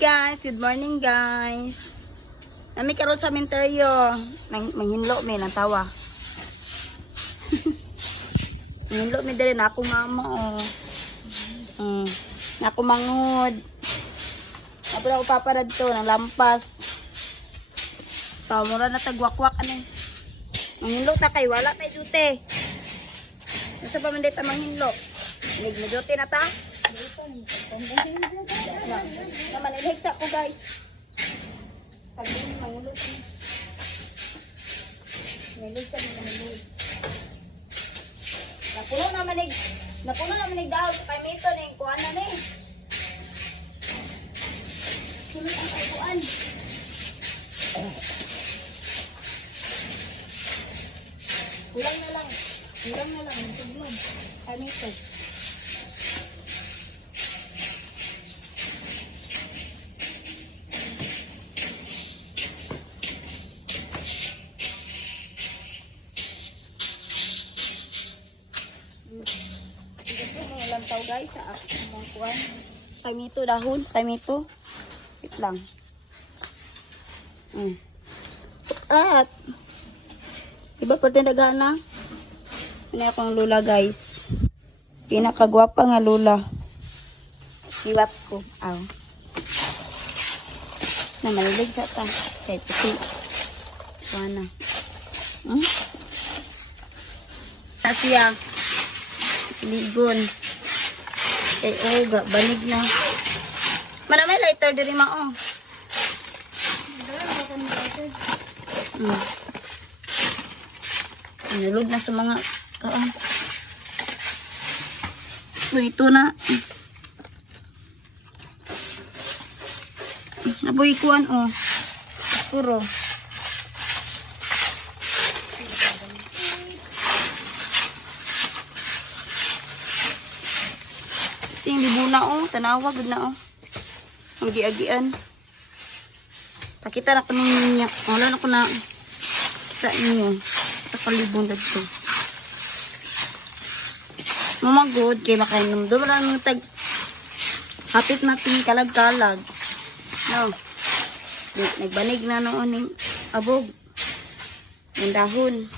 Guys, good morning guys. Nami karon sa minteryo. Manghinlo mi nang tawa. Manghinlo mi diri na ako mama oh. Na ako mangud. Apila ko paparad to nang lampas. Mura na tagwakwak ani. Manghinlo ta kay wala tay duty. Nasa pa man dito manghinlo. Nigme-duty na ta. Naman ilhigsa ko guys. Saging mangulot ni. Niligsa ni manulot. Napuno naman dahon kay mito ning kuan na ni. Sunod ang kuan. Kulang na lang ng tuglog. Kay mito. Lantaw guys sa akong kuan. Kay mito dahon, kay mito. Wait lang. At iba parte dagana. Ini akong lula guys. Pinakagwapa nga lula. Iwat ko. Aw. Na malilig sa ta. Kay puti. Kuana. Asiya. Ligon. Kay oga, banig na. Mana may lighter diri mao. Nilog na sa mga kaan. Ito na. Naboy kuan oh. Puro. Ting libuna oh, tanawa gud na oh. Ang giagian. Pakita na ko niya. Wala na ko na sa inyo sa kalibong dito. Mamagod kay makainom do wala nang tag hapit natin kalag-kalag. No. Nagbanig na noon ning abog. Ang dahon.